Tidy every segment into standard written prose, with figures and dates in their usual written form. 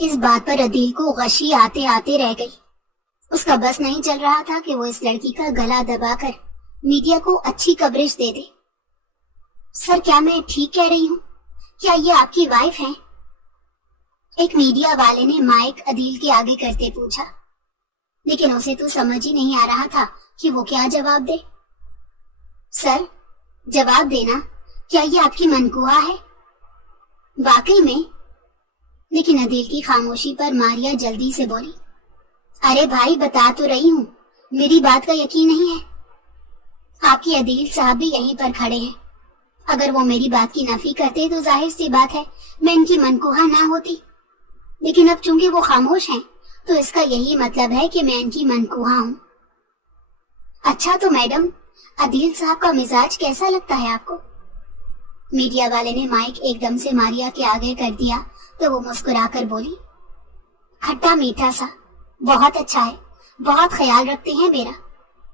اس بات پر عدیل کو غشی آتے آتے رہ گئی۔ اس کا بس نہیں چل رہا تھا کہ وہ اس لڑکی کا گلا دبا کر میڈیا کو اچھی کوریج دے دے۔ سر، کیا میں ٹھیک کہہ رہی ہوں؟ کیا یہ آپ کی وائف ہیں؟ ایک میڈیا والے نے مائک عدیل کے آگے کرتے پوچھا، لیکن اسے تو سمجھ ہی نہیں آ رہا تھا کہ وہ کیا جواب دے۔ سر، جواب دینا، کیا یہ آپ کی منقوہ ہے؟ واقعی میں؟ لیکن عدیل کی خاموشی پر ماریا جلدی سے بولی، ارے بھائی، بتا تو رہی ہوں، میری بات کا یقین نہیں ہے؟ آپ کی عدیل صاحب بھی یہیں پر کھڑے ہیں۔ اگر وہ میری بات کی نفی کرتے تو ظاہر سی بات ہے میں ان کی منقوہ نہ ہوتی، لیکن اب چونکہ وہ خاموش ہیں تو اس کا یہی مطلب ہے کہ میں ان کی منقوہ ہوں۔ اچھا، تو میڈم، عدیل صاحب کا مزاج کیسا لگتا ہے آپ کو؟ میڈیا والے نے مائک ایک دم سے ماریا کے آگے کر دیا تو وہ مسکرا کر بولی، کھٹا میٹھا سا، بہت اچھا ہے، بہت خیال رکھتے ہیں میرا،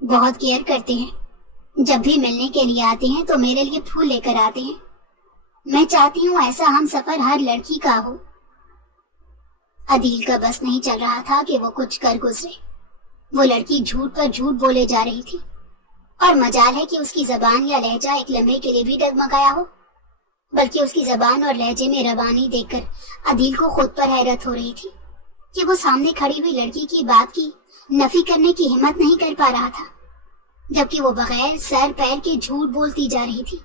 بہت کیئر کرتے ہیں، جب بھی ملنے کے لیے آتے ہیں تو میرے لیے پھول لے کر آتے ہیں۔ میں چاہتی ہوں ایسا ہم سفر ہر لڑکی کا ہو۔ عدیل کا بس نہیں چل رہا تھا کہ وہ کچھ کر گزرے۔ وہ لڑکی جھوٹ پر جھوٹ بولے جا رہی تھی، اور مجال ہے کہ اس کی زبان یا لہجہ ایک لمحے کے لیے بھی ڈگمگایا ہو، بلکہ اس کی زبان اور لہجے میں روانی دیکھ کر عدیل کو خود پر حیرت ہو رہی تھی کہ وہ سامنے کھڑی ہوئی لڑکی کی بات کی نفی کرنے کی ہمت نہیں کر پا رہا تھا، جبکہ وہ بغیر سر پیر کے جھوٹ بولتی جا رہی تھی۔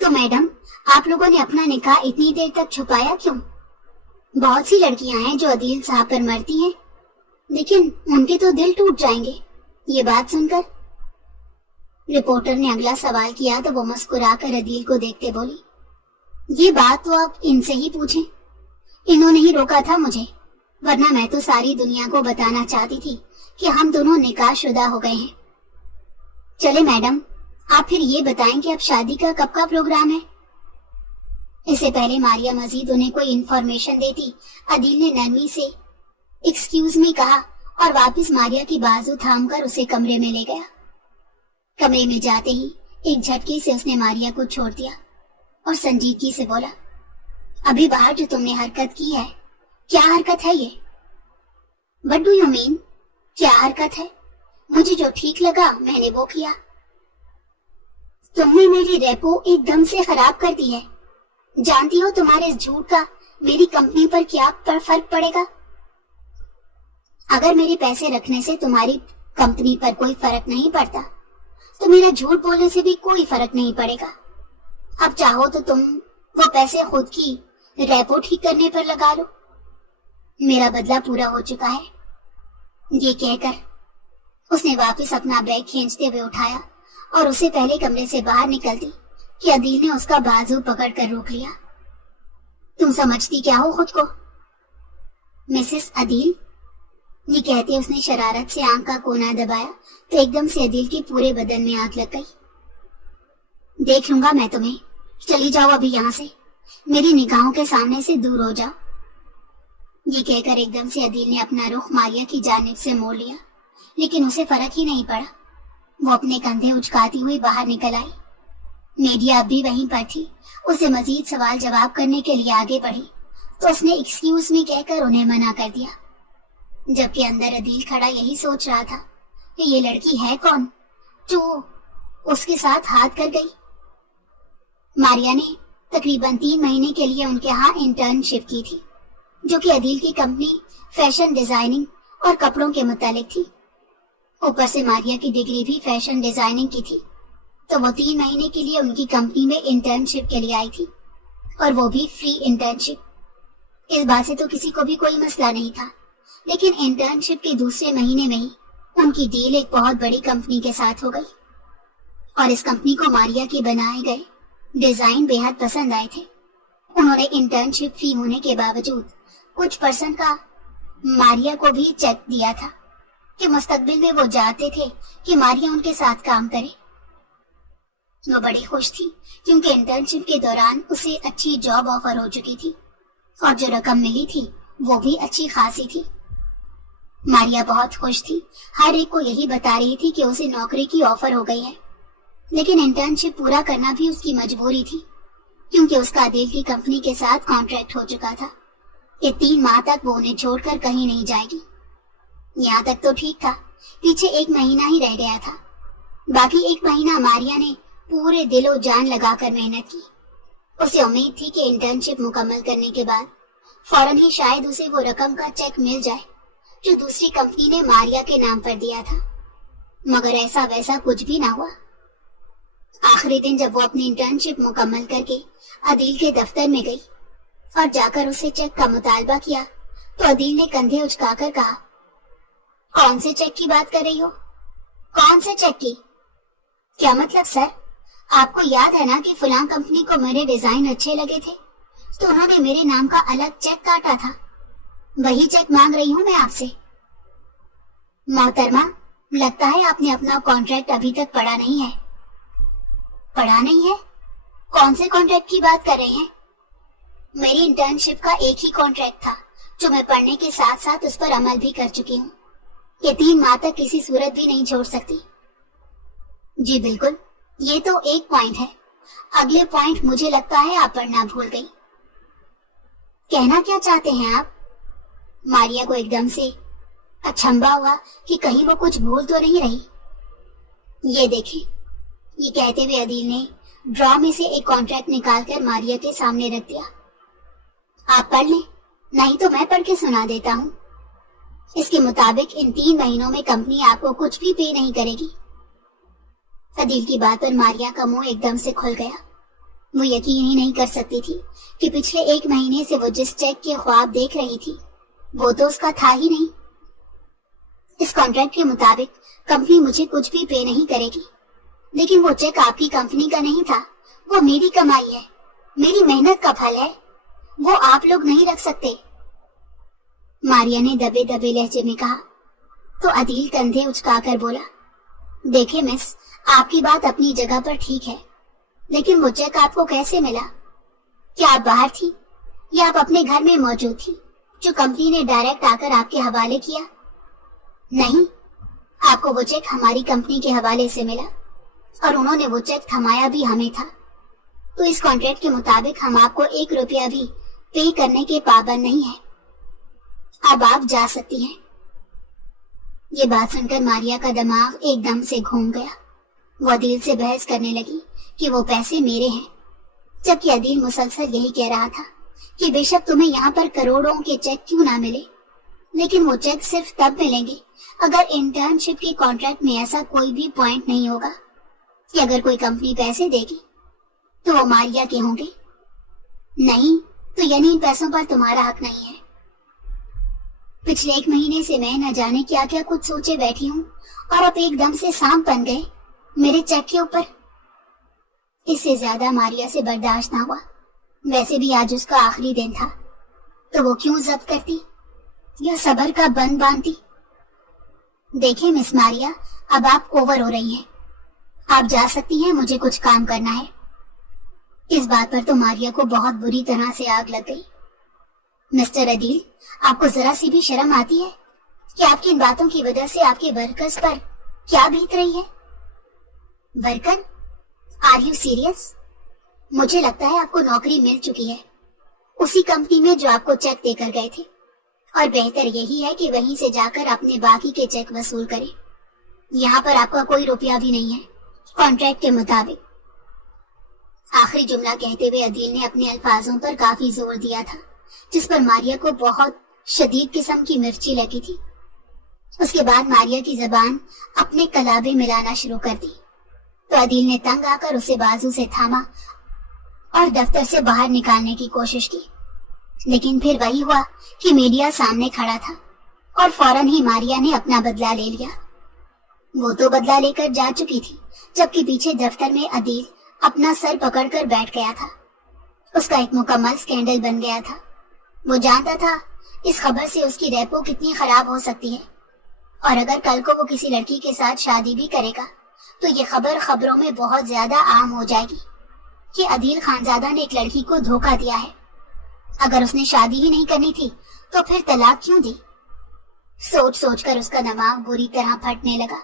تو میڈم، آپ لوگوں نے اپنا نکاح اتنی دیر تک چھپایا کیوں؟ بہت سی لڑکیاں ہیں جو عدیل صاحب پر مرتی ہیں، لیکن ان کے تو دل ٹوٹ جائیں گے یہ بات سن کر۔ رپورٹر نے اگلا سوال کیا تو وہ مسکرا کر عدیل کو دیکھتے بولی، یہ بات تو آپ ان سے ہی پوچھیں، انہوں نے ہی روکا تھا مجھے، ورنہ میں تو ساری دنیا کو بتانا چاہتی تھی کہ ہم دونوں نکاح شدہ ہو گئے ہیں۔ چلے میڈم، آپ پھر یہ بتائیں کہ اب شادی کا کب کا پروگرام ہے؟ اس سے پہلے ماریا مزید انہیں کوئی انفارمیشن دیتی، عدیل نے نرمی سے ایکسکیوز می کہا اور واپس ماریا کی بازو تھام کر اسے کمرے میں لے گیا۔ کمرے میں جاتے ہی ایک جھٹکے سے اس نے ماریا کو چھوڑ دیا اور سنجیدگی سے بولا، ابھی باہر جو تم نے حرکت کی ہے، کیا حرکت ہے یہ؟ What do you mean؟ کیا حرکت ہے؟ مجھے جو ٹھیک لگا میں نے وہ کیا۔ تم نے میری ریپو ایک دم سے خراب کر دی ہے۔ جانتی ہو تمہارے اس جھوٹ کا میری کمپنی پر کیا فرق پڑے گا؟ اگر میرے پیسے رکھنے سے تمہاری کمپنی پر کوئی فرق نہیں پڑتا تو میرا جھوٹ بولنے سے بھی کوئی فرق نہیں پڑے گا۔ اب چاہو تو تم وہ پیسے خود کی ریپو ٹھیک کرنے پر لگا لو، میرا بدلہ پورا ہو چکا ہے۔ یہ کہہ کر اس نے واپس اپنا بیگ کھینچتے ہوئے اٹھایا اور اسے پہلے کمرے سے باہر نکل دی کہ عدیل نے اس کا بازو پکڑ کر روک لیا۔ تم سمجھتی کیا ہو خود کو؟ مسز عدیل، یہ کہتے اس نے شرارت سے آنکھ کا کونا دبایا تو ایک دم سے عدیل کے پورے بدن میں آگ لگ گئی۔ دیکھ لوں گا میں تمہیں، چلی جاؤ ابھی یہاں سے، میری نگاہوں کے سامنے سے دور ہو جاؤ۔ یہ کہہ کر ایک دم سے عدیل نے اپنا رخ ماریا کی جانب سے موڑ لیا، لیکن اسے فرق ہی نہیں پڑا۔ وہ اپنے کندھے اچکاتی ہوئی باہر نکل آئی۔ میڈیا اب بھی وہیں پر تھی، اسے مزید سوال جواب کرنے کے لیے آگے بڑھی تو اس نے ایکسکیوز می کہہ کر انہیں منع کر دیا، جبکہ اندر عدیل کھڑا یہی سوچ رہا تھا کہ یہ لڑکی ہے کون جو اس کے ساتھ ہاتھ کر گئی۔ ماریا نے تقریباً 3 مہینے کے لیے ان کے ہاں انٹرنشپ کی تھی، جو کہ عدیل کی کمپنی فیشن ڈیزائننگ اور کپڑوں کے متعلق تھی۔ اوپر سے ماریا کی ڈگری بھی فیشن ڈیزائننگ کی تھی، تو وہ 3 مہینے کے لیے ان کی کمپنی میں انٹرنشپ کے لیے آئی تھی، اور وہ بھی فری انٹرنشپ۔ اس بات سے تو کسی کو بھی کوئی مسئلہ نہیں تھا، لیکن انٹرنشپ کے دوسرے مہینے میں ہی ان کی ڈیل ایک بہت بڑی کمپنی کے ساتھ ہو گئی، اور اس کمپنی کو ماریا کے بنائے گئے ڈیزائن بے حد پسند آئے تھے۔ انہوں نے انٹرنشپ فی ہونے کے باوجود کچھ پرسنٹ کا ماریا کو بھی چیک دیا تھا کہ مستقبل میں وہ چاہتے تھے کہ ماریا ان کے ساتھ کام کرے۔ وہ بڑی خوش تھی کیونکہ انٹرنشپ کے دوران اسے اچھی جاب آفر ہو چکی تھی، اور جو رقم ملی تھی وہ بھی اچھی خاصی تھی۔ ماریا بہت خوش تھی، ہر ایک کو یہی بتا رہی تھی کہ اسے نوکری کی آفر ہو گئی ہے، لیکن انٹرنشپ پورا کرنا بھی اس کی مجبوری تھی، کیونکہ اس کا عدیل کی کمپنی کے ساتھ کانٹریکٹ ہو چکا تھا، کہ 3 ماہ تک وہ انہیں چھوڑ کر کہیں نہیں جائے گی۔ یہاں تک تو ٹھیک تھا، پیچھے 1 مہینہ ہی رہ گیا تھا۔ باقی 1 مہینہ ماریا نے پورے دل و جان لگا کر محنت کی۔ اسے امید تھی کہ انٹرنشپ مکمل کرنے کے بعد فوراً ہی شاید اسے وہ رقم کا چیک مل جائے جو دوسری کمپنی نے ماریا کے نام پر دیا تھا، مگر ایسا ویسا کچھ بھی نہ ہوا۔ آخری دن جب وہ اپنی انٹرنشپ مکمل کر کے عدیل کے دفتر میں گئی اور جا کر اسے چیک کا مطالبہ کیا تو عدیل نے کندھے اچکا کر کہا، کون سے چیک کی بات کر رہی ہو؟ کون سے چیک کی؟ کیا مطلب سر؟ آپ کو یاد ہے نا کہ فلاں کمپنی کو میرے ڈیزائن اچھے لگے تھے تو انہوں نے میرے نام کا الگ چیک کاٹا تھا، وہی چیک مانگ رہی ہوں میں آپ سے۔ محترمہ، لگتا ہے آپ نے اپنا کانٹریکٹ ابھی تک پڑھا نہیں ہے۔ پڑھا نہیں ہے؟ کون سے کانٹریکٹ کی بات کر رہے ہیں؟ میری انٹرنشپ کا ایک ہی کانٹریکٹ تھا جو میں پڑھنے کے ساتھ ساتھ اس پر عمل بھی کر چکی ہوں، یہ 3 ماہ تک کسی صورت بھی نہیں چھوڑ سکتی۔ جی بالکل، یہ تو ایک پوائنٹ ہے، اگلے پوائنٹ مجھے لگتا ہے آپ پڑھنا بھول گئی۔ کہنا کیا چاہتے ہیں آپ؟ ماریا کو ایک دم سے اچھمبا ہوا کہ کہیں وہ کچھ بھول تو نہیں رہی۔ یہ دیکھیں، یہ کہتے ہوئے عدیل نے ڈرا میں سے ایک کانٹریکٹ نکال کر ماریا کے سامنے رکھ دیا۔ آپ پڑھ لیں، نہیں تو میں پڑھ کے سنا دیتا ہوں۔ اس کے مطابق ان 3 مہینوں میں کمپنی آپ کو کچھ بھی پے نہیں کرے گی۔ عدیل کی بات پر ماریا کا منہ ایک دم سے کھل گیا۔ وہ یقین ہی نہیں کر سکتی تھی کہ پچھلے 1 مہینے سے وہ جس چیک کے خواب دیکھ رہی تھی وہ تو اس کا تھا ہی نہیں۔ اس کانٹریکٹ کے مطابق کمپنی مجھے کچھ بھی پے نہیں کرے گی، لیکن وہ چیک آپ کی کمپنی کا نہیں تھا، وہ میری کمائی ہے، میری محنت کا پھل ہے، وہ آپ لوگ نہیں رکھ سکتے۔ ماریا نے دبے دبے لہجے میں کہا تو عدیل کندھے اچکا کر بولا، دیکھیں مس، آپ کی بات اپنی جگہ پر ٹھیک ہے، لیکن وہ چیک آپ کو کیسے ملا؟ کیا آپ باہر تھی یا آپ اپنے گھر میں موجود تھی جو کمپنی نے ڈائریکٹ آ کر آپ کے حوالے کیا؟ نہیں، آپ کو وہ چیک ہماری کمپنی کے حوالے سے ملا اور انہوں نے وہ چیک تھمایا بھی ہمیں تھا، تو اس کانٹریکٹ کے مطابق ہم آپ کو 1 روپیہ بھی پے کرنے کے پابند نہیں ہیں۔ اب آپ جا سکتی ہیں۔ یہ بات سن کر ماریا کا دماغ ایک دم سے گھوم گیا۔ وہ عدیل سے بحث کرنے لگی کہ وہ پیسے میرے ہیں، جبکہ عدیل مسلسل یہی کہہ رہا تھا کہ بے شک تمہیں یہاں پر کروڑوں کے چیک کیوں نہ ملے، لیکن وہ چیک صرف تب ملیں گے اگر انٹرنشپ کے کانٹریکٹ میں ایسا کوئی بھی پوائنٹ نہیں ہوگا کہ اگر کوئی کمپنی پیسے دے گی تو وہ ماریا کے ہوں گے، نہیں تو یعنی ان پیسوں پر تمہارا حق نہیں ہے۔ پچھلے 1 مہینے سے میں نہ جانے کیا کیا کچھ سوچے بیٹھی ہوں اور اب ایک دم سے سانپ بن گئے میرے چیک کے اوپر۔ اس سے زیادہ ماریا سے برداشت نہ ہوا۔ ویسے بھی آج اس کا آخری دن تھا، تو وہ کیوں ضبط کرتی یا صبر کا بند باندھتی؟ دیکھیں مس ماریا، اب آپ اوور ہو رہی ہیں، آپ جا سکتی ہیں، مجھے کچھ کام کرنا ہے۔ اس بات پر تو ماریا کو بہت بری طرح سے آگ لگ گئی۔ مسٹر عدیل، آپ کو ذرا سی بھی شرم آتی ہے کہ آپ کی ان باتوں کی وجہ سے آپ کے ورکرز پر کیا بیت رہی ہے؟ ورکر؟ Are you serious? مجھے لگتا ہے آپ کو نوکری مل چکی ہے اسی کمپنی میں جو آپ کو چیک دے کر گئے تھے، اور بہتر یہی ہے کہ وہیں سے جا کر اپنے باقی کے چیک وصول کریں۔ یہاں پر آپ کا کوئی روپیہ بھی نہیں ہے کانٹریکٹ کے مطابق۔ آخری جملہ کہتے ہوئے عدیل نے اپنے الفاظوں پر کافی زور دیا تھا، جس پر ماریا کو بہت شدید قسم کی مرچی لگی تھی۔ اس کے بعد ماریا کی زبان اپنے کلابے ملانا شروع کر دی تو عدیل نے تنگ آ کر اسے بازو سے تھاما اور دفتر سے باہر نکالنے کی کوشش کی، لیکن پھر وہی ہوا کہ میڈیا سامنے کھڑا تھا اور فوراً ہی ماریا نے اپنا بدلہ لے لیا۔ وہ تو بدلہ لے کر جا چکی تھی، جبکہ پیچھے دفتر میں عدیل اپنا سر پکڑ کر بیٹھ گیا تھا۔ اس کا ایک مکمل سکینڈل بن گیا تھا۔ وہ جانتا تھا اس خبر سے اس کی ریپو کتنی خراب ہو سکتی ہے، اور اگر کل کو وہ کسی لڑکی کے ساتھ شادی بھی کرے گا تو یہ خبر خبروں میں بہت زیادہ عام ہو جائے گی کہ عدیل خانزادہ نے ایک لڑکی کو دھوکہ دیا ہے۔ اگر اس نے شادی ہی نہیں کرنی تھی تو پھر طلاق کیوں دی؟ سوچ سوچ کر اس کا دماغ بری طرح پھٹنے لگا۔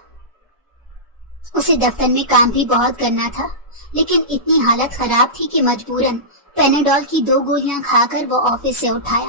اسے دفتر میں کام بھی بہت کرنا تھا، لیکن اتنی حالت خراب تھی کہ مجبوراً پیناڈول کی 2 گولیاں کھا کر وہ آفس سے اٹھایا۔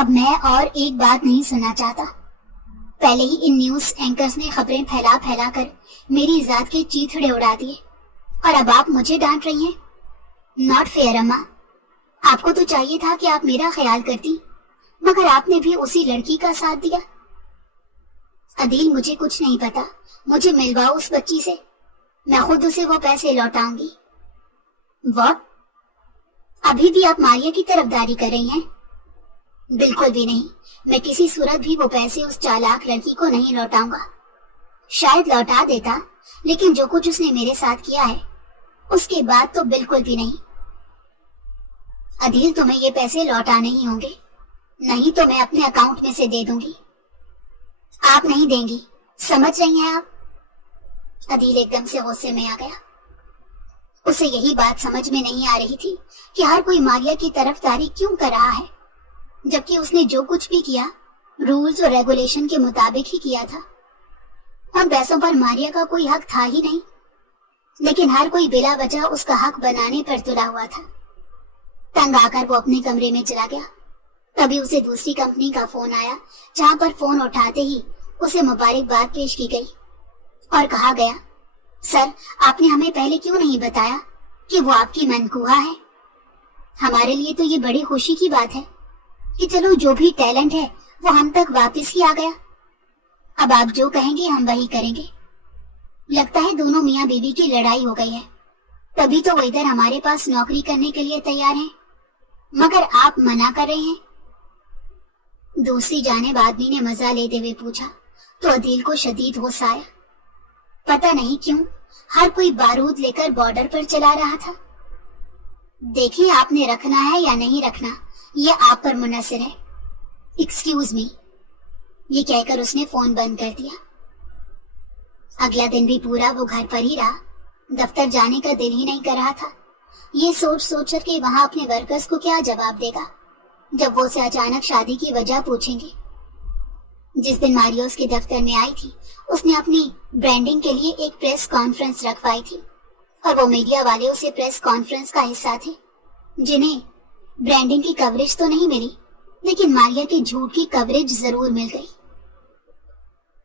اب میں اور ایک بات نہیں سننا چاہتا. پہلے ہی ان نیوز اینکرز نے خبریں پھیلا پھیلا کر میری ذات کے چیتھڑے اڑا دیے اور اب آپ مجھے ڈانٹ رہی ہیں. ناٹ فیئر اماں. آپ کو تو چاہیے تھا کہ آپ میرا خیال کرتی, مگر آپ نے بھی اسی لڑکی کا ساتھ دیا. عدیل مجھے کچھ نہیں پتا, مجھے ملواؤ اس بچی سے, میں خود اسے وہ پیسے لوٹاؤں گی. واٹ؟ ابھی بھی آپ ماریا کی طرفداری کر رہی ہیں؟ بالکل بھی نہیں, میں کسی صورت بھی وہ پیسے اس چالاک لڑکی کو نہیں لوٹاؤں گا. شاید لوٹا دیتا, لیکن جو کچھ اس نے میرے ساتھ کیا ہے اس کے بعد تو بالکل بھی نہیں. عدیل تمہیں یہ پیسے لوٹانے ہی ہوں گے, نہیں تو میں اپنے اکاؤنٹ میں سے دے دوں گی. آپ نہیں دیں گی, سمجھ رہی ہیں آپ؟ عدیل ایک دم سے غصے میں آ گیا. اسے یہی بات سمجھ میں نہیں آ رہی تھی کہ ہر کوئی ماریا کی طرفداری کیوں کر رہا ہے, جبکہ اس نے جو کچھ بھی کیا رولز اور ریگولیشن کے مطابق ہی کیا تھا. ان پیسوں پر ماریا کا کوئی حق تھا ہی نہیں, لیکن ہر کوئی بلا وجہ اس کا حق بنانے پر تلا ہوا تھا. تنگ آ کر وہ اپنے کمرے میں چلا گیا. تبھی اسے دوسری کمپنی کا فون آیا, جہاں پر فون اٹھاتے ہی اسے مبارکباد پیش کی گئی اور کہا گیا, سر آپ نے ہمیں پہلے کیوں نہیں بتایا کہ وہ آپ کی منکوہا ہے. ہمارے لیے تو یہ بڑی خوشی کی بات ہے کہ چلو جو بھی ٹیلنٹ ہے وہ ہم تک واپس ہی آ گیا. اب آپ جو کہیں گے ہم وہی کریں گے. لگتا ہے دونوں میاں بیوی کی لڑائی ہو گئی ہے, تبھی تو وہ ادھر ہمارے پاس نوکری کرنے کے لیے تیار ہیں, مگر آپ منع کر رہے ہیں. دوسری جانب آدمی نے مزہ لیتے ہوئے پوچھا تو عدیل کو شدید غصہ آیا. پتہ نہیں کیوں ہر کوئی بارود لے کر بارڈر پر چلا رہا تھا. دیکھیں آپ نے رکھنا ہے یا نہیں رکھنا یہ آپ پر منحصر ہے. ایکسکیوز می, یہ کہہ کر اس نے فون بند کر دیا. اگلا دن بھی پورا وہ گھر پر ہی رہا. دفتر جانے کا دل ہی نہیں کر رہا تھا. یہ سوچ سوچ کر کہ وہاں اپنے ورکرز کو کیا جواب دے گا جب وہ اسے اچانک شادی کی وجہ پوچھیں گے. جس دن ماریو اس کے دفتر میں آئی تھی اس نے اپنی برانڈنگ کے لیے ایک پریس کانفرنس رکھوائی تھی, اور وہ میڈیا والے اسے پریس کانفرنس کا حصہ تھے جنہیں برانڈنگ کی کوریج تو نہیں ملی, لیکن ماریا کے جھوٹ کی کوریج ضرور مل گئی.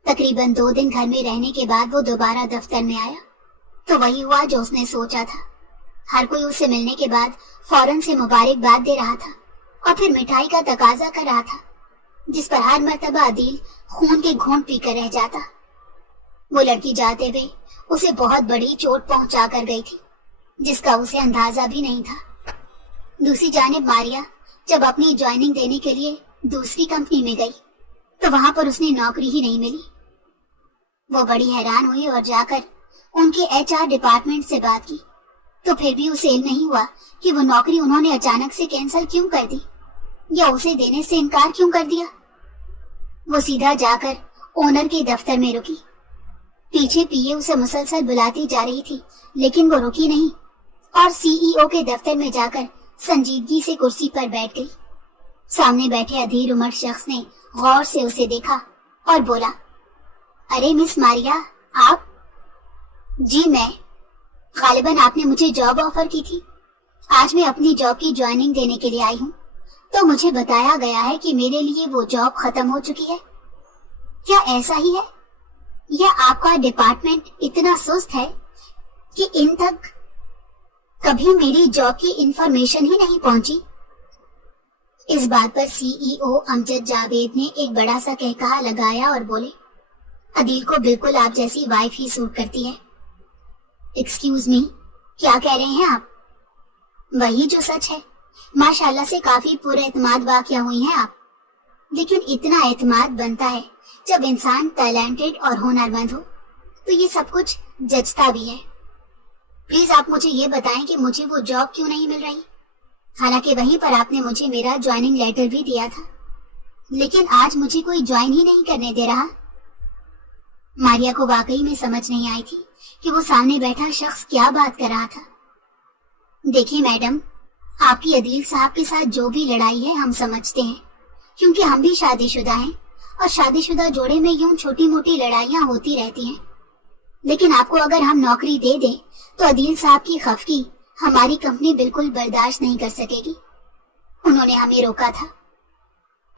تقریباً 2 دن گھر میں رہنے کے بعد وہ دوبارہ دفتر میں آیا تو وہی ہوا جو اس نے سوچا تھا. ہر کوئی اس سے ملنے کے بعد فوراً سے مبارکباد دے رہا تھا اور پھر مٹھائی کا تقاضا کر رہا تھا, جس پر ہر مرتبہ عدیل خون کے گھونٹ پی کر رہ جاتا. وہ لڑکی جاتے ہوئے اسے بہت بڑی چوٹ پہنچا کر گئی تھی, جس کا اسے اندازہ بھی نہیں تھا. دوسری جانب ماریا جب اپنی جوائننگ دینے کے لیے دوسری کمپنی میں گئی تو وہاں پر اس نے نوکری ہی نہیں ملی. وہ بڑی حیران ہوئی اور جا کر ان کے HR ڈپارٹمنٹ سے بات کی تو پھر بھی اسے علم نہیں ہوا کہ وہ نوکری انہوں نے اچانک سے کینسل کیوں کر دی یا اسے دینے سے انکار کیوں کر دیا. وہ سیدھا جا کر اونر کے دفتر میں رکی. پیچھے پیے اسے مسلسل بلاتی جا رہی تھی, لیکن وہ رکی نہیں اور CEO کے دفتر میں جا کر سنجیدگی سے کرسی پر بیٹھ گئی. سامنے بیٹھے ادھیر عمر شخص نے غور سے اسے دیکھا اور بولا, ارے مس ماریا آپ؟ جی میں. غالباً آپ نے مجھے جاب آفر کی تھی. آج میں اپنی جاب کی جوائننگ دینے کے لیے آئی ہوں تو مجھے بتایا گیا ہے کہ میرے لیے وہ جاب ختم ہو چکی ہے. کیا ایسا ہی ہے یا آپ کا ڈپارٹمنٹ اتنا سست ہے کہ ان تک کبھی میری جاب کی انفارمیشن ہی نہیں پہنچی؟ اس بات پر CEO امجد جاوید نے ایک بڑا سا کہکہا لگایا اور بولے, عدیل کو بالکل آپ جیسی وائف ہی سوٹ کرتی ہے. ایکسکیوز می, کیا کہہ رہے ہیں آپ؟ وہی جو سچ ہے. ماشاءاللہ سے کافی پورے اعتماد واقع ہوئی ہیں آپ, لیکن اتنا اعتماد بنتا ہے جب انسان ٹیلنٹڈ اور ہنرمند ہو تو یہ سب کچھ جچتا بھی ہے. پلیز آپ مجھے یہ بتائیں کہ مجھے وہ جاب کیوں نہیں مل رہی, حالانکہ وہیں پر آپ نے مجھے میرا جوائننگ لیٹر بھی دیا تھا, لیکن آج مجھے کوئی جوائن ہی نہیں کرنے دے رہا. ماریا کو واقعی میں سمجھ نہیں آئی تھی کہ وہ سامنے بیٹھا شخص کیا بات کر رہا تھا. دیکھیں میڈم, آپ کی عدیل صاحب کے ساتھ جو بھی لڑائی ہے ہم سمجھتے ہیں, کیونکہ ہم بھی شادی شدہ ہیں اور شادی شدہ جوڑے میں یوں چھوٹی موٹی لڑائیاں ہوتی رہتی ہیں. لیکن آپ کو اگر ہم نوکری دے دیں تو عدیل صاحب کی خفگی ہماری کمپنی بالکل برداشت نہیں کر سکے گی. انہوں نے ہمیں روکا تھا,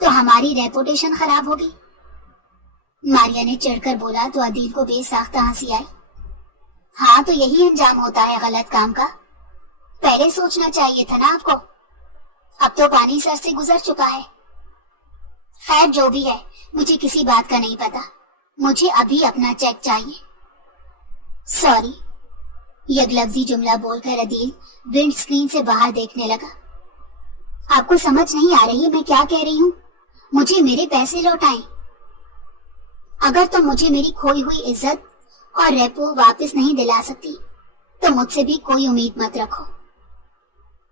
تو ہماری ریپوٹیشن خراب ہوگی۔ ماریا نے چڑھ کر بولا تو عدیل کو بے ساختہ ہنسی آئی۔ ہاں تو یہی انجام ہوتا ہے غلط کام کا، پہلے سوچنا چاہیے تھا نا آپ کو، اب تو پانی سر سے گزر چکا ہے۔ خیر جو بھی ہے، مجھے کسی بات کا نہیں پتا، مجھے ابھی اپنا چیک چاہیے۔ سوری، یک لفظی جملہ بول کر عدیل ونڈ سکرین سے باہر دیکھنے لگا۔ آپ کو سمجھ نہیں آ رہی میں کیا کہہ رہی ہوں؟ مجھے میرے پیسے لوٹائیں۔ اگر تم مجھے میری کھوئی ہوئی عزت اور ریپو واپس نہیں دلا سکتی تو مجھ سے بھی کوئی امید مت رکھو۔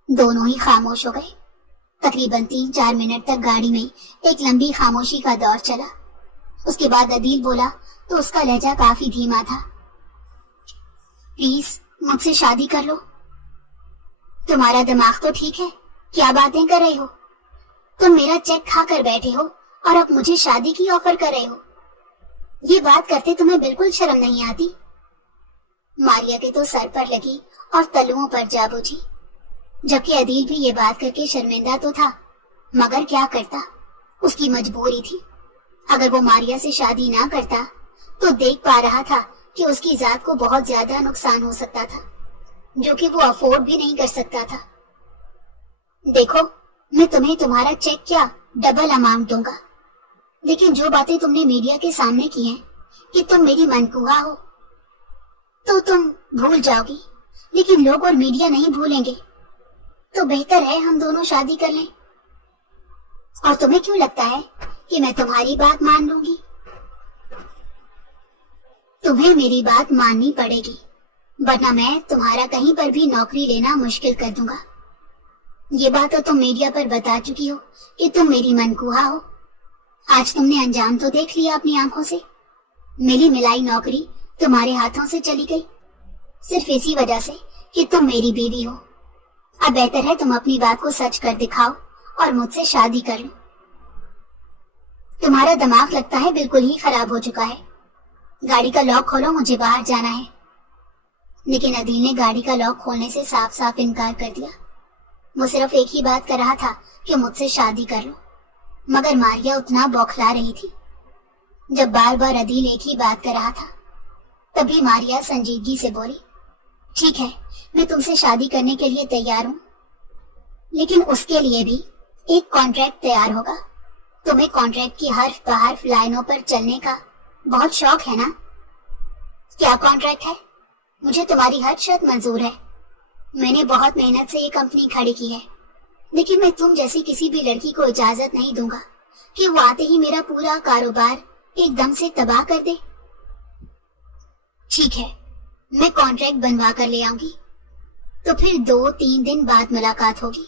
دونوں ہی خاموش ہو گئے۔ تقریباً 3-4 منٹ تک گاڑی میں ایک لمبی خاموشی کا دور چلا۔ اس کے بعد عدیل بولا تو اس کا لہجہ کافی دھیما تھا۔ پلیز مجھ سے شادی کر لو۔ تمہارا دماغ تو ٹھیک ہے، کیا باتیں کر رہے ہو؟ تم میرا چیک کھا کر بیٹھے ہو اور اب مجھے شادی کی آفر کر رہے ہو؟ یہ بات کرتے تمہیں بالکل شرم نہیں آتی؟ ماریا کے تو سر پر لگی اور تلوؤں پر جا بوجھی، جبکہ عدیل بھی یہ بات کر کے شرمندہ تو تھا، مگر کیا کرتا، اس کی مجبوری تھی۔ اگر وہ ماریا سے شادی نہ کرتا تو دیکھ پا رہا تھا کہ اس کی ذات کو بہت زیادہ نقصان ہو سکتا تھا، جو کہ وہ افورڈ بھی نہیں کر سکتا تھا۔ دیکھو، میں تمہیں تمہارا چیک کیا ڈبل اماؤنٹ دوں گا، لیکن جو باتیں تم نے میڈیا کے سامنے کی ہیں کہ تم میری منکوہا ہو تو تم بھول جاؤ گی، لیکن لوگ اور میڈیا نہیں بھولیں گے، تو بہتر ہے ہم دونوں شادی کر لیں۔ اور تمہیں کیوں لگتا ہے کہ میں تمہاری بات مان لوں گی؟ تمہیں میری بات ماننی پڑے گی، ورنہ میں تمہارا کہیں پر بھی نوکری لینا مشکل کر دوں گا۔ یہ بات تو تم میڈیا پر بتا چکی ہو کہ تم میری منکوہا ہو۔ آج تم نے انجام تو دیکھ لیا اپنی آنکھوں سے۔ ملی ملائی نوکری تمہارے ہاتھوں سے چلی گئی، صرف اسی وجہ سے کہ تم میری بیوی ہو۔ اب بہتر ہے تم اپنی بات کو سچ کر دکھاؤ اور مجھ سے شادی کر لو۔ تمہارا دماغ لگتا ہے بالکل ہی خراب ہو چکا ہے۔ گاڑی کا لاک کھولو، مجھے باہر جانا ہے۔ لیکن عدیل نے گاڑی کا لاک کھولنے سے صاف صاف انکار کر دیا۔ وہ صرف ایک ہی بات کر رہا تھا کہ مجھ سے شادی کر لو، مگر ماریا اتنا بوکھلا رہی تھی۔ جب بار بار عدیل ایک ہی بات کر رہا تھا تبھی ماریا سنجیدگی سے بولی، ٹھیک ہے، میں تم سے شادی کرنے کے لیے تیار ہوں، لیکن اس کے لیے بھی ایک کانٹریکٹ تیار ہوگا۔ تمہیں کانٹریکٹ کی حرف بحرف لائنوں پر چلنے کا بہت شوق ہے نا؟ کیا کانٹریکٹ ہے؟ مجھے تمہاری ہر شرط منظور ہے۔ میں نے بہت محنت سے یہ کمپنی کھڑی کی ہے، لیکن میں تم جیسی کسی بھی لڑکی کو اجازت نہیں دوں گا کہ وہ آتے ہی میرا پورا کاروبار ایک دم سے تباہ کر دے۔ ٹھیک ہے، میں کانٹریکٹ بنوا کر لے آؤں گی، تو پھر 2-3 دن بعد ملاقات ہوگی۔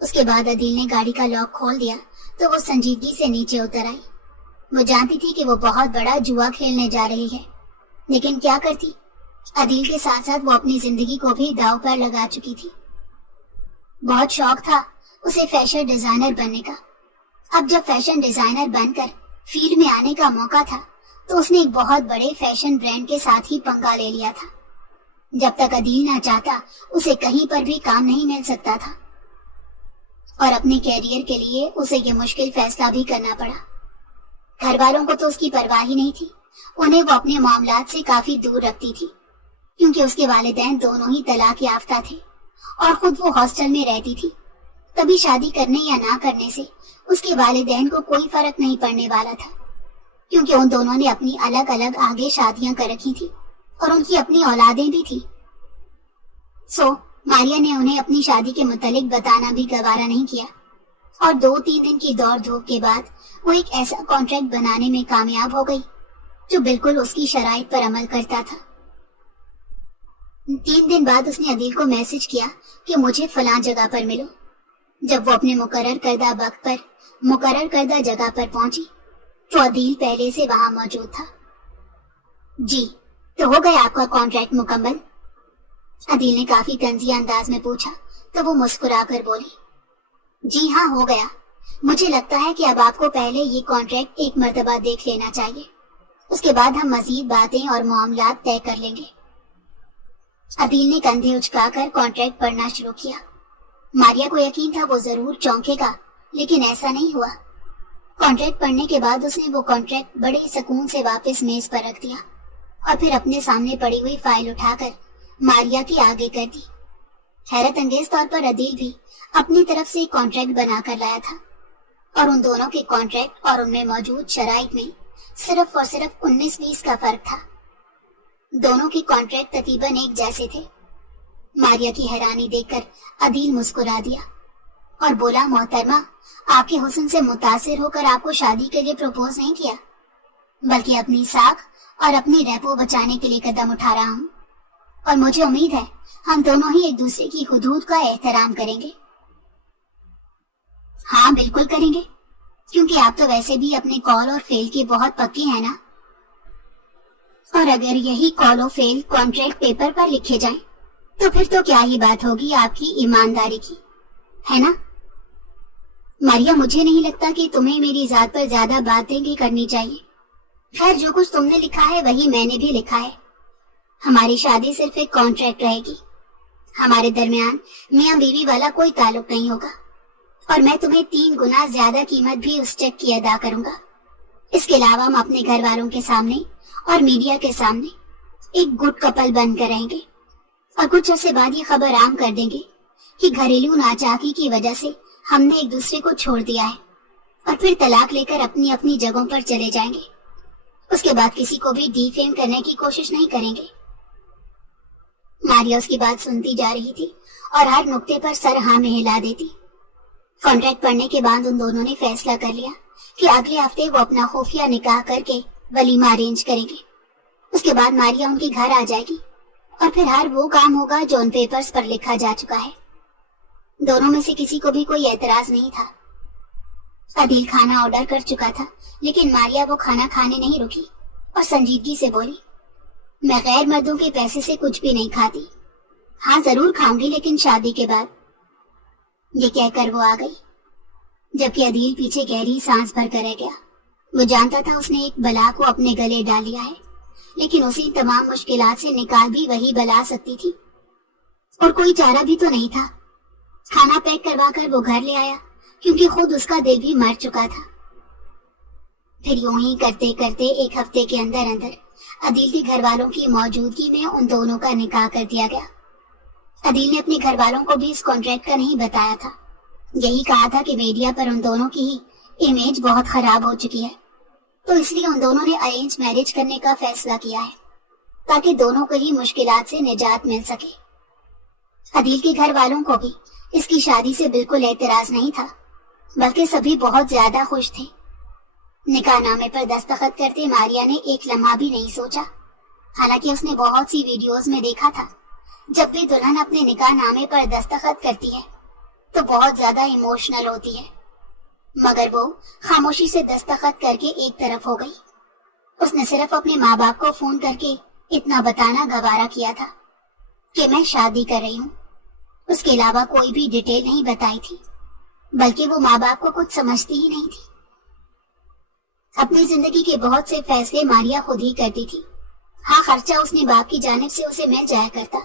اس کے بعد عدیل نے گاڑی کا لاک کھول دیا تو وہ سنجیدگی سے نیچے اتر آئی۔ وہ جانتی تھی کہ وہ بہت بڑا جوا کھیلنے جا رہی ہے، لیکن کیا کرتی، عدیل کے ساتھ ساتھ وہ اپنی زندگی کو بھی داؤ پر لگا چکی تھی۔ بہت شوق تھا اسے فیشن ڈیزائنر بننے کا۔ اب جب فیشن ڈیزائنر بن کر فیلڈ میں آنے کا موقع تھا تو اس نے ایک بہت بڑے فیشن برانڈ کے ساتھ ہی پنگا لے لیا تھا۔ جب تک عدیل نہ چاہتا اسے کہیں پر بھی کام نہیں مل سکتا تھا، اور اپنے کیریئر کے لیے اسے یہ مشکل فیصلہ بھی کرنا پڑا۔ گھر والوں کو تو اس کی پرواہ ہی نہیں تھی، انہیں وہ اپنے معاملات سے کافی دور رکھتی تھی، کیونکہ اس کے والدین دونوں ہی طلاق یافتہ تھے اور خود وہ ہاسٹل میں رہتی تھی۔ کبھی شادی کرنے یا نہ کرنے سے اس کے والدین کو کوئی فرق نہیں پڑنے والا تھا، کیونکہ ان دونوں نے اپنی الگ الگ آگے شادیاں کر رکھی تھی اور ان کی اپنی اولادیں بھی تھی۔ ماریا نے انہیں اپنی شادی کے متعلق بتانا بھی گوارا نہیں کیا، اور 2-3 دن کی دوڑ دھوپ کے بعد وہ ایک ایسا کانٹریکٹ بنانے میں کامیاب ہو گئی جو بالکل اس کی شرائط پر عمل کرتا تھا۔ 3 دن بعد اس نے عدیل کو میسج کیا کہ مجھے فلاں جگہ پر ملو۔ جب وہ اپنے مقرر کردہ وقت پر مقرر کردہ جگہ پر پہنچی تو عدیل پہلے سے وہاں موجود تھا۔ جی، تو ہو گیا آپ کا کانٹریکٹ مکمل؟ عدیل نے کافی طنزیہ انداز میں پوچھا تو وہ مسکرا کر بولی، جی ہاں ہو گیا، مجھے لگتا ہے کہ اب آپ کو پہلے یہ کانٹریکٹ ایک مرتبہ دیکھ لینا چاہیے، اس کے بعد ہم مزید باتیں اور معاملات طے کر لیں گے۔ عدیل نے کندھے اچکا کر کانٹریکٹ پڑھنا شروع کیا۔ ماریا کو یقین تھا وہ ضرور چونکے گا لیکن ایسا نہیں ہوا۔ کانٹریکٹ پڑھنے کے بعد اس نے وہ کانٹریکٹ بڑے سکون سے واپس میز پر رکھ دیا اور پھر اپنے سامنے پڑی ہوئی فائل اٹھا کر ماریا کے آگے کر دی۔ حیرت انگیز طور پر عدیل بھی اپنی طرف سے ایک کانٹریکٹ بنا کر لایا تھا، اور ان دونوں کے کانٹریکٹ اور ان میں موجود شرائط میں صرف اور صرف 19-20 کا فرق تھا۔ دونوں کے کانٹریکٹ تقریباً ایک جیسے تھے۔ ماریا کی حیرانی دیکھ کر عدیل مسکرا دیا اور بولا، محترمہ، آپ کے حسن سے متاثر ہو کر آپ کو شادی کے لیے پروپوز نہیں کیا، بلکہ اپنی ساکھ اور اپنی ریپو بچانے کے لیے قدم اٹھا رہا ہوں، اور مجھے امید ہے ہم دونوں ہی ایک دوسرے کی حدود کا احترام کریں گے۔ ہاں بالکل کریں گے، کیونکہ آپ تو ویسے بھی اپنے کال اور فیل کے بہت پکے ہیں نا، اور اگر یہی کال و فیل کانٹریکٹ پیپر پر لکھے جائیں تو پھر تو کیا ہی بات ہوگی آپ کی ایمانداری کی، ہے نا؟ ماریا، مجھے نہیں لگتا کہ تمہیں میری ذات پر زیادہ باتیں کرنی چاہیے۔ خیر، جو کچھ تم نے لکھا ہے وہی میں نے بھی لکھا ہے۔ ہماری شادی صرف ایک کانٹریکٹ رہے گی، ہمارے درمیان میاں بیوی والا کوئی تعلق نہیں ہوگا، اور میں تمہیں 3 گنا زیادہ قیمت بھی اس چیک کی ادا کروں گا۔ اس کے علاوہ ہم اپنے گھر والوں کے سامنے اور میڈیا کے سامنے ایک گڈ کپل بن کر رہیں گے، اور کچھ عرصے بعد یہ خبر عام کر دیں گے کہ گھریلو ناچاکی کی وجہ سے ہم نے ایک دوسرے کو چھوڑ دیا ہے، اور پھر طلاق لے کر اپنی اپنی جگہوں پر چلے جائیں گے۔ اس کے بعد کسی کو بھی ڈیفیم کرنے کی کوشش نہیں کریں گے۔ ماریا اس کی بات سنتی جا رہی تھی اور ہر نقطے پر سر ہاں میں ہلا دیتی۔ کانٹریکٹ پڑھنے کے بعد ان دونوں نے فیصلہ کر لیا کہ اگلے ہفتے وہ اپنا خفیہ نکاح کر کے ولیمہ ارینج کریں گے۔ اس کے بعد ماریا ان کے گھر آ جائے گی، اور پھر ہر وہ کام ہوگا جو ان پیپرز پر لکھا جا چکا ہے۔ دونوں میں سے کسی کو بھی کوئی اعتراض نہیں تھا۔ عدیل کھانا آرڈر کر چکا تھا، لیکن ماریا وہ کھانا کھانے نہیں رکی اور سنجیدگی سے بولی، میں غیر مردوں کے پیسے سے کچھ بھی نہیں کھاتی۔ ہاں ضرور کھاؤں گی، لیکن شادی کے بعد۔ یہ کہہ کر وہ آ گئی، جبکہ عدیل پیچھے گہری سانس بھر کر رہ گیا۔ وہ جانتا تھا اس نے ایک بلا کو اپنے گلے ڈال لیا ہے، لیکن اسی تمام مشکلات سے نکال بھی وہی بلا سکتی تھی، اور کوئی چارہ بھی تو نہیں تھا۔ کھانا پیک کروا کر وہ گھر لے آیا، کیونکہ خود اس کا دل بھی مر چکا تھا۔ پھر یوں ہی کرتے کرتے ایک ہفتے کے اندر عدیل کے گھر والوں کی موجودگی میں ان دونوں کا نکاح کر دیا گیا۔ عدیل نے اپنے گھر والوں کو بھی اس کانٹریکٹ کا نہیں بتایا تھا، یہی کہا تھا کہ میڈیا پر ان دونوں کی ہی امیج بہت خراب ہو چکی ہے، تو اس لیے ان دونوں نے ارینج میرج کرنے کا فیصلہ کیا ہے، تاکہ دونوں کو ہی مشکلات سے نجات مل سکے۔ عدیل کے گھر والوں کو بھی اس کی شادی سے بالکل اعتراض نہیں تھا، بلکہ سبھی بہت زیادہ خوش تھے۔ نکاح نامے پر دستخط کرتے ماریا نے ایک لمحہ بھی نہیں سوچا، حالانکہ اس نے بہت سی ویڈیوز میں دیکھا تھا جب بھی دلہن اپنے نکاح نامے پر دستخط کرتی ہے تو بہت زیادہ ایموشنل ہوتی ہے، مگر وہ خاموشی سے دستخط کر کے ایک طرف ہو گئی۔ اس نے صرف اپنے ماں باپ کو فون کر کے اتنا بتانا گوارا کیا تھا کہ میں شادی کر رہی ہوں، اس کے علاوہ کوئی بھی ڈیٹیل نہیں بتائی تھی، بلکہ وہ ماں باپ کو کچھ سمجھتی ہی نہیں تھی۔ اپنی زندگی کے بہت سے فیصلے ماریا خود ہی کرتی تھی۔ ہاں، خرچہ اس نے باپ کی جانب سے اسے مل جایا کرتا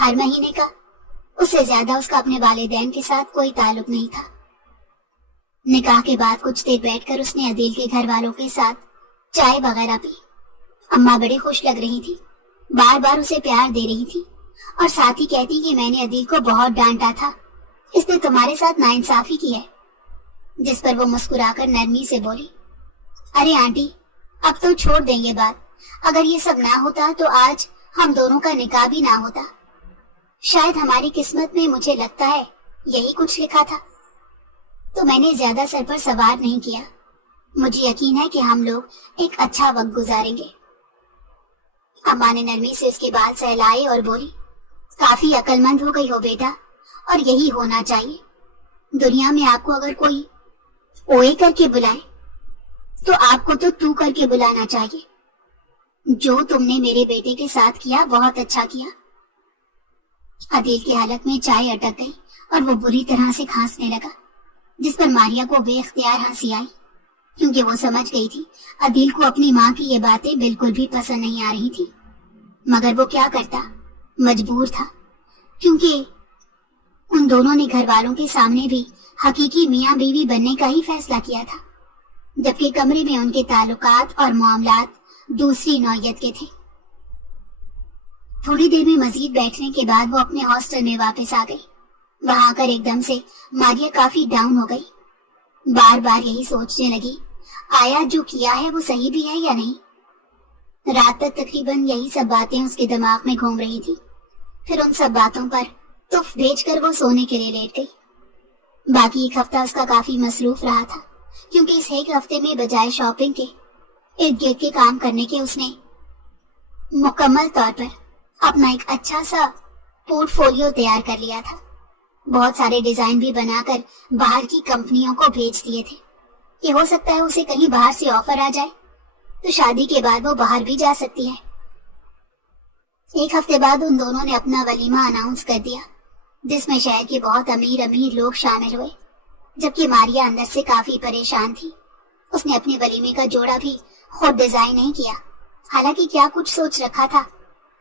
ہر مہینے کا، اس سے زیادہ اس کا اپنے والدین کے ساتھ کوئی تعلق نہیں تھا۔ نکاح کے بعد کچھ دیر بیٹھ کر اس نے عدیل کے گھر والوں کے ساتھ چائے وغیرہ پی۔ اماں بڑے خوش لگ رہی تھی، بار بار اسے پیار دے رہی تھی، اور ساتھ ہی کہتی کہ میں نے عدیل کو بہت ڈانٹا تھا، اس نے تمہارے ساتھ ناانصافی کی ہے، جس پر وہ مسکرا کر نرمی سے بولی، ارے آنٹی، اب تو چھوڑ دیں یہ بات، اگر یہ سب نہ ہوتا تو آج ہم دونوں کا نکاح بھی نہ ہوتا۔ شاید ہماری قسمت میں، مجھے لگتا ہے، یہی کچھ لکھا تھا، تو میں نے زیادہ سر پر سوار نہیں کیا۔ مجھے یقین ہے کہ ہم لوگ ایک اچھا وقت گزاریں گے۔ اماں نے نرمی سے اس کے بال سہلائے اور بولی، کافی عقل مند ہو گئی ہو بیٹا، اور یہی ہونا چاہیے۔ دنیا میں آپ کو اگر کوئی اوے کر کے بلائے تو آپ کو تو کر کے بلانا چاہیے۔ جو تم نے میرے بیٹے کے ساتھ کیا بہت اچھا کیا۔ عدیل کے حلق میں چائے اٹک گئی اور وہ بری طرح سے کھانسنے لگا، جس پر ماریا کو بے اختیار ہنسی آئی، کیونکہ وہ سمجھ گئی تھی عدیل کو اپنی ماں کی یہ باتیں بالکل بھی پسند نہیں آ رہی تھی، مگر وہ کیا کرتا، مجبور تھا، کیونکہ ان دونوں نے گھر والوں کے سامنے بھی حقیقی میاں بیوی بننے کا ہی فیصلہ کیا تھا، جبکہ کمرے میں ان کے تعلقات اور معاملات دوسری نوعیت کے تھے۔ تھوڑی دیر میں مزید بیٹھنے کے بعد وہ اپنے ہاسٹل میں واپس آ گئی۔ وہاں آ کر ایک دم سے ماریا کافی ڈاؤن ہو گئی۔ بار بار یہی سوچنے لگی، آیا جو کیا ہے وہ صحیح بھی ہے یا نہیں۔ رات تک تقریباً یہی سب باتیں اس کے دماغ میں گھوم رہی تھی۔ پھر ان سب باتوں پر تف بھیج کر وہ سونے کے لیے لیٹ گئی۔ باقی ایک ہفتہ اس کا کافی مصروف رہا تھا، کیونکہ اس ایک ہفتے میں بجائے شاپنگ کے ارد گرد کے کام کرنے کے اس نے مکمل طور پر اپنا ایک اچھا سا پورٹ فولیو تیار کر لیا تھا۔ بہت سارے ڈیزائن بھی بنا کر باہر کی کمپنیوں کو بھیج دیے تھے کہ ہو سکتا ہے اسے کہیں باہر سے آفر آ جائے تو شادی کے بعد وہ باہر بھی جا سکتی ہے۔ ایک ہفتے بعد ان دونوں نے اپنا ولیمہ اناؤنس کر دیا، جس میں شہر کے بہت امیر لوگ شامل ہوئے، جبکہ ماریا اندر سے کافی پریشان تھی۔ اس نے اپنے ولیمے کا جوڑا بھی خود ڈیزائن نہیں کیا، حالانکہ کیا کچھ سوچ رکھا تھا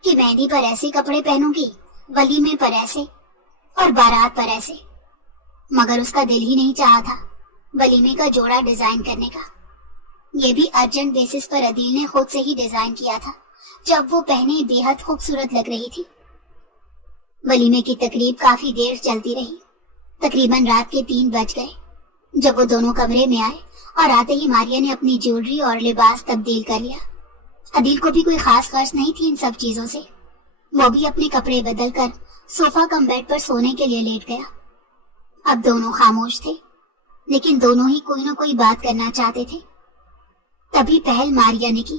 کہ مہندی پر ایسے کپڑے پہنوں گی، ولیمے پر ایسے اور بارات پر ایسے، مگر اس کا دل ہی نہیں چاہا تھا ولیمے کا جوڑا ڈیزائن کرنے کا۔ یہ بھی ارجنٹ بیسس پر عدیل نے خود سے ہی ڈیزائن کیا تھا، جب وہ پہنے بے حد خوبصورت لگ رہی تھی۔ ولیمے کی تقریب کافی دیر چلتی رہی، تقریباً رات کے 3 بج گئے جب وہ دونوں کمرے میں آئے، اور آتے ہی ماریا نے اپنی جیولری اور لباس تبدیل کر لیا۔ عدیل کو بھی کوئی خاص غرض نہیں تھی ان سب چیزوں سے، وہ بھی اپنے کپڑے بدل کر صوفہ کم بیڈ پر سونے کے لیے لیٹ گیا۔ اب دونوں خاموش تھے، لیکن دونوں ہی کوئی نہ کوئی بات کرنا چاہتے تھے۔ تبھی پہل ماریا نے کی،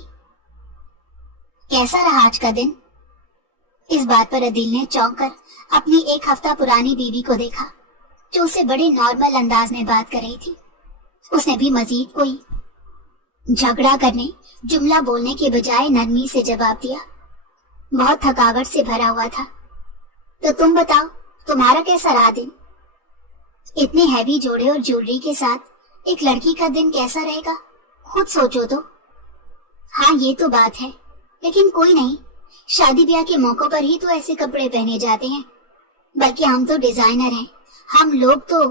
کیسا رہا آج کا دن؟ اس بات پر عدیل نے چونک کر اپنی ایک ہفتہ پرانی بیوی کو دیکھا، جو اسے بڑے نارمل انداز میں بات کر رہی تھی۔ اس نے بھی مزید کوئی جھگڑا کرنے، جملہ بولنے کے بجائے نرمی سے جواب دیا، بہت تھکاوٹ سے بھرا ہوا تھا۔ تو تم بتاؤ، تمہارا کیسا رہا دن؟ اتنے ہیوی جوڑے اور جیولری کے ساتھ ایک لڑکی کا دن کیسا رہے گا، خود سوچو تو۔ ہاں یہ تو بات ہے، لیکن کوئی نہیں، شادی بیاہ کے موقع پر ہی تو ایسے کپڑے پہنے جاتے ہیں، بلکہ ہم تو ڈیزائنر ہیں، ہم لوگ تو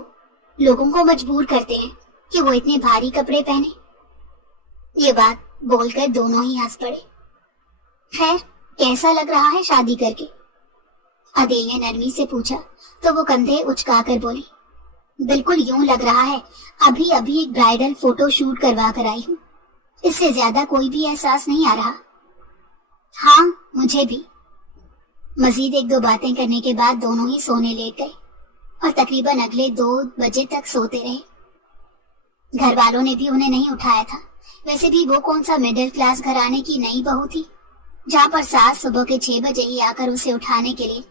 لوگوں کو مجبور کرتے ہیں کہ وہ اتنے بھاری کپڑے پہنے۔ یہ بات بول کر دونوں ہی ہنس پڑے۔ خیر، کیسا لگ رہا ہے شادی کر کے؟ عدیل نے نرمی سے پوچھا تو وہ کندھے اچکا کر بولی، بالکل یوں لگ رہا ہے ابھی ایک برائیڈل فوٹو شوٹ کروا کر آئی ہوں، اس سے زیادہ کوئی بھی احساس نہیں آ رہا۔ ہاں مجھے بھی۔ مزید 1-2 باتیں کرنے کے بعد دونوں ہی سونے لیٹ گئے اور تقریباً اگلے 2 بجے تک سوتے رہے۔ گھر والوں نے بھی انہیں نہیں اٹھایا تھا، ویسے بھی وہ کون سا مڈل کلاس گھرانے کی نئی بہو تھی جہاں پر ساس صبح کے 6 بجے ہی آ کر اسے اٹھانے کے لیے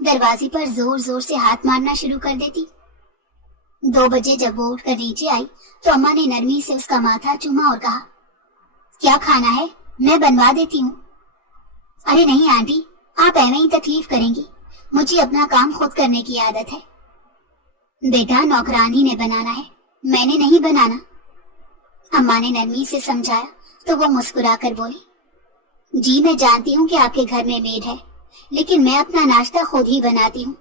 دروازے پر زور زور سے ہاتھ مارنا شروع کر دیتی۔ 2 بجے جب وہ اٹھ کر نیچے آئی تو اماں نے نرمی سے اس کا ماتھا چوما اور کہا، کیا کھانا ہے؟ میں بنوا دیتی ہوں۔ ارے نہیں آنٹی، آپ ایویں ہی تکلیف کریں گی، مجھے اپنا کام خود کرنے کی عادت ہے۔ بیٹا نوکرانی نے بنانا ہے، میں نے نہیں بنانا۔ اماں نے نرمی سے سمجھایا تو وہ مسکرا کر بولی، جی میں جانتی ہوں کہ آپ کے گھر میں میڈ ہے، لیکن میں اپنا ناشتہ خود ہی بناتی ہوں،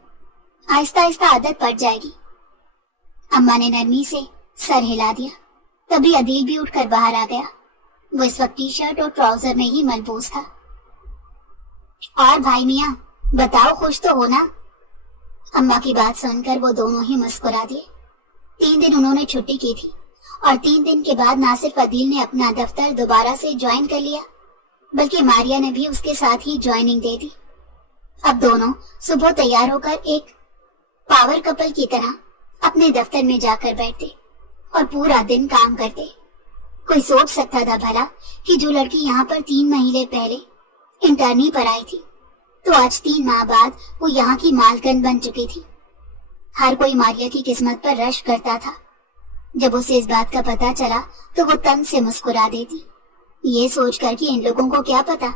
آہستہ آہستہ عادت پڑ جائے گی۔ اماں نے نرمی سے سر ہلا دیا۔ تبھی عدیل بھی اٹھ کر باہر آ گیا۔ وہ اس وقت ٹی شرٹ اور ٹراؤزر میں ہی ملبوس تھا۔ اور بھائی میاں بتاؤ، خوش تو ہونا؟ اماں کی بات سن کر وہ دونوں ہی مسکرا دیے۔ 3 دن انہوں نے چھٹی کی تھی، اور 3 دن کے بعد نہ صرف عدیل نے اپنا دفتر دوبارہ سے جوائن کر لیا، بلکہ ماریا نے بھی اس کے ساتھ ہی جوائننگ دے دی۔ اب دونوں صبح تیار ہو کر ایک پاور کپل کی طرح اپنے دفتر میں جا کر بیٹھتے اور پورا دن کام کرتے۔ کوئی سوچ سکتا تھا بھلا کہ جو لڑکی یہاں پر 3 مہینے پہلے انٹرنی پر آئی تھی، تو آج 3 ماہ بعد وہ یہاں کی مالکن بن چکی تھی۔ ہر کوئی ماریا کی قسمت پر رشک کرتا تھا۔ جب اسے اس بات کا پتا چلا تو وہ تن سے مسکرا دیتی، یہ سوچ کر کہ ان لوگوں کو کیا پتا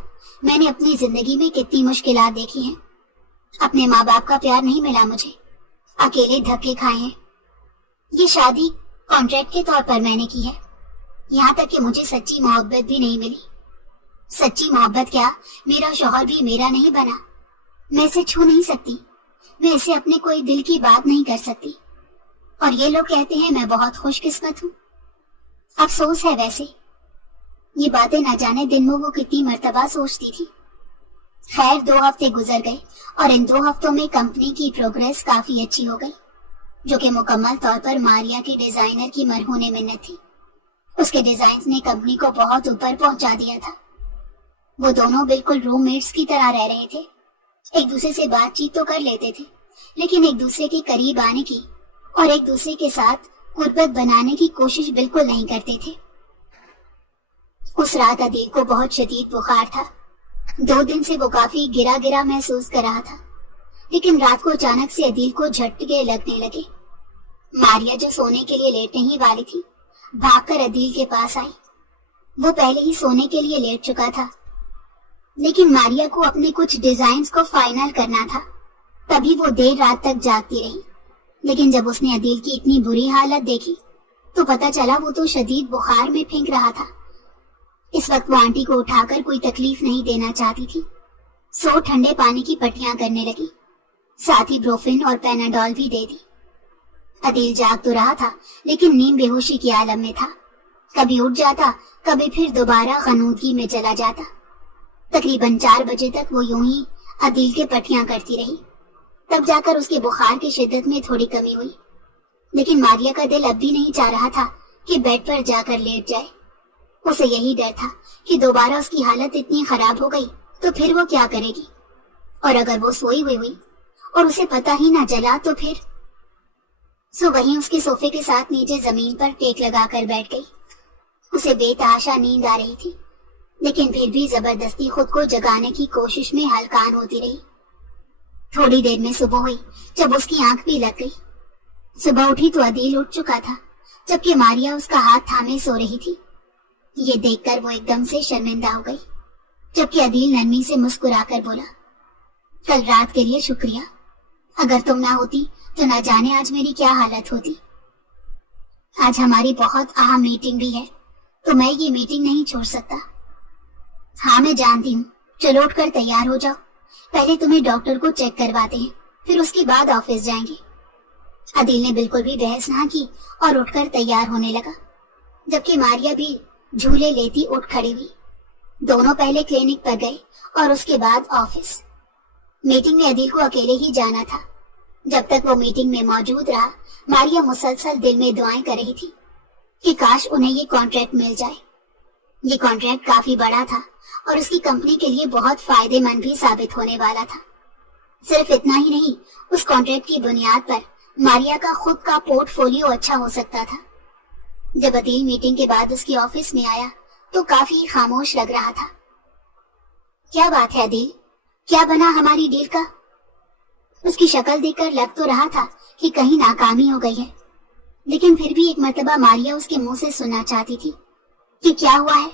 میں نے اپنی زندگی میں کتنی مشکلات دیکھی ہیں۔ اپنے ماں باپ کا پیار نہیں ملا مجھے، اکیلے دھکے کھائے ہیں۔ یہ شادی کانٹریکٹ کے طور پر میں نے کی ہے، یہاں تک کہ مجھے سچی محبت بھی نہیں ملی۔ سچی محبت کیا، میرا شوہر بھی میرا نہیں بنا، میں اسے چھو نہیں سکتی، میں اسے اپنے کوئی دل کی بات نہیں کر سکتی۔ اور یہ لوگ کہتے ہیں میں بہت خوش قسمت ہوں. افسوس ہے ویسے. یہ باتیں نہ جانے دن میں وہ کتنی مرتبہ سوچتی تھی. خیر 2 ہفتے گزر گئے اور ان 2 ہفتوں میں کمپنی کی پروگریس کافی اچھی ہو گئی، جو کہ مکمل طور پر ماریا کے ڈیزائنر کی مرہون منت تھی. اس کے ڈیزائنز نے کمپنی کو بہت اوپر پہنچا دیا تھا. وہ دونوں بالکل روم میٹس کی طرح رہ رہے تھے. ایک دوسرے سے بات چیت تو کر لیتے تھے، لیکن ایک دوسرے کے قریب آنے کی اور ایک دوسرے کے ساتھ قربت بنانے کی کوشش بالکل نہیں کرتے تھے. اس رات عدیل کو بہت شدید بخار تھا. 2 دن سے وہ کافی گرا گرا محسوس کر رہا تھا، لیکن رات کو اچانک سے عدیل کو جھٹکے لگنے لگے. ماریا جو سونے کے لیے لیٹنے ہی والی تھی بھاگ کر عدیل کے پاس آئی. وہ پہلے ہی سونے کے لیے لیٹ چکا تھا، لیکن ماریا کو اپنے کچھ ڈیزائنز کو فائنل کرنا تھا. تبھی وہ دیر رات تک جاگتی رہی. لیکن جب اس نے عدیل کی اتنی بری حالت دیکھی تو پتا چلا وہ تو شدید بخار میں پھینک رہا تھا. اس وقت وہ آنٹی کو اٹھا کر کوئی تکلیف نہیں دینا چاہتی تھی. سو ٹھنڈے پانی کی پٹیاں کرنے لگی، ساتھ ہی بروفن اور پیناڈول بھی دے دی. عدیل جاگ تو رہا تھا، لیکن نیم بے ہوشی کے عالم میں تھا. کبھی اٹھ جاتا، کبھی پھر دوبارہ غنودگی میں چلا جاتا. تقریباً 4 بجے تک وہ یوں ہی عدیل کے پٹیاں کرتی رہی. تب جا کر اس کے بخار کی شدت میں تھوڑی کمی ہوئی. لیکن ماریا کا دل اب بھی نہیں چاہ رہا تھا کہ بیڈ پر جا کر لیٹ جائے. اسے یہی ڈر تھا کہ دوبارہ اس کی حالت اتنی خراب ہو گئی تو پھر وہ کیا کرے گی، اور اگر وہ سوئی ہوئی اور اسے پتہ ہی نہ چلا تو پھر. سو وہیں اس کے صوفے کے ساتھ نیچے زمین پر ٹیک لگا کر بیٹھ گئی. اسے بے تحاشا نیند آ رہی تھی، لیکن پھر بھی زبردستی خود کو جگانے کی کوشش میں ہلکان ہوتی رہی. تھوڑی دیر میں صبح ہوئی جب اس کی آنکھ بھی لگ گئی. صبح اٹھی تو عدیل اٹھ چکا تھا، جبکہ ماریا اس کا ہاتھ تھامے سو رہی تھی. یہ دیکھ کر وہ ایک دم سے شرمندہ ہو گئی، جبکہ عدیل نرمی سے مسکرا کر بولا، کل رات کے لیے شکریہ. اگر تم نہ ہوتی تو نہ جانے آج میری کیا حالت ہوتی. آج ہماری بہت اہم میٹنگ بھی ہے، تو میں یہ میٹنگ نہیں چھوڑ سکتا. ہاں میں جانتی ہوں، چلو اٹھ کر تیار ہو جاؤ. پہلے تمہیں ڈاکٹر کو چیک کرواتے ہیں، پھر اس کے بعد آفس جائیں گے. عدیل نے بالکل بھی بحث نہ کی اور اٹھ کر تیار ہونے لگا، جبکہ ماریا بھی جھولے لیتی اٹھ کھڑی ہوئی. دونوں پہلے کلینک پر گئے اور اس کے بعد آفس. میٹنگ میں عدیل کو اکیلے ہی جانا تھا. جب تک وہ میٹنگ میں موجود رہا ماریا مسلسل دل میں دعائیں کر رہی تھی کہ کاش انہیں یہ کانٹریکٹ مل جائے. یہ کانٹریکٹ کافی بڑا تھا اور اس کی کمپنی کے لیے بہت فائدے مند بھی ثابت ہونے والا تھا. صرف اتنا ہی نہیں، اس کانٹریکٹ کی بنیاد پر ماریا کا خود کا پورٹ فولیو اچھا ہو سکتا تھا. جب عدیل میٹنگ کے بعد اس کی آفس میں آیا تو کافی خاموش لگ رہا تھا. کیا بات ہے عدیل، کیا بنا ہماری ڈیل کا؟ اس کی شکل دیکھ کر لگ تو رہا تھا کہ کہیں ناکامی ہو گئی ہے، لیکن پھر بھی ایک مرتبہ ماریا اس کے منہ سے سننا چاہتی تھی کہ کیا ہوا ہے.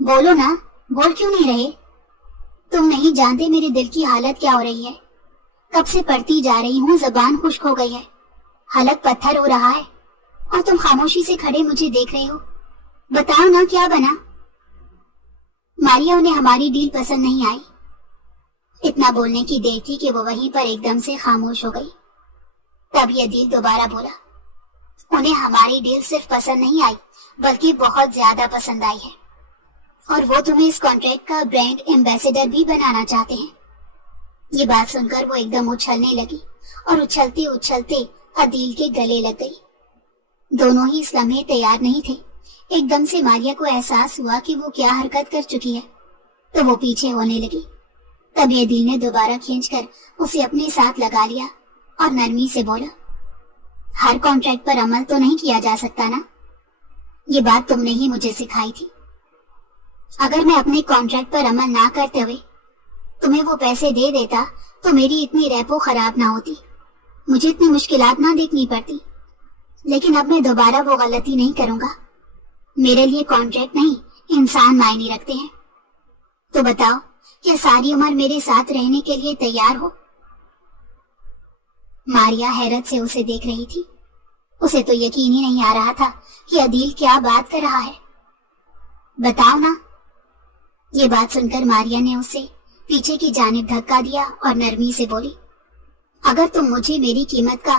بولو نا، بول کیوں نہیں رہے؟ تم نہیں جانتے میرے دل کی حالت کیا ہو رہی ہے. کب سے پڑھتی جا رہی ہوں، زبان خشک ہو گئی ہے، حلق پتھر ہو رہا ہے، اور تم خاموشی سے کھڑے مجھے دیکھ رہے ہو. بتاؤ نا کیا بنا؟ ماریا انہیں ہماری ڈیل پسند نہیں آئی. اتنا بولنے کی دیر تھی کہ وہ وہیں پر ایک دم سے خاموش ہو گئی. تب یہ عدیل دوبارہ بولا، انہیں ہماری ڈیل صرف پسند نہیں آئی بلکہ بہت زیادہ پسند آئی ہے، اور وہ تمہیں اس کانٹریکٹ کا برانڈ ایمبیسڈر بھی بنانا چاہتے ہیں. یہ بات سن کر وہ ایک دم اچھلنے لگی اور اچھلتے اچھلتے عدیل کے گلے لگ گئی. دونوں ہی اس لمحے تیار نہیں تھے. ایک دم سے ماریا کو احساس ہوا کہ وہ کیا حرکت کر چکی ہے، تو وہ پیچھے ہونے لگی. تب عدیل نے دوبارہ کھینچ کر اسے اپنے ساتھ لگا لیا اور نرمی سے بولا، ہر کانٹریکٹ پر عمل تو نہیں کیا جا سکتا نا، یہ بات تم نے ہی مجھے سکھائی تھی. اگر میں اپنے کانٹریکٹ پر عمل نہ کرتے ہوئے تمہیں وہ پیسے دے دیتا تو میری اتنی ریپو خراب نہ ہوتی، مجھے اتنی مشکلات نہ دیکھنی پڑتی. لیکن اب میں دوبارہ وہ غلطی نہیں کروں گا. میرے لیے کانٹریکٹ نہیں، انسان معنی رکھتے ہیں. تو بتاؤ، کیا ساری عمر میرے ساتھ رہنے کے لیے تیار ہو؟ ماریا حیرت سے اسے دیکھ رہی تھی. اسے تو یقین ہی نہیں آ رہا تھا کہ عدیل کیا بات کر رہا ہے. بتاؤ نا. یہ بات سن کر ماریا نے اسے پیچھے کی جانب دھکا دیا اور نرمی سے بولی، اگر تم مجھے میری قیمت کا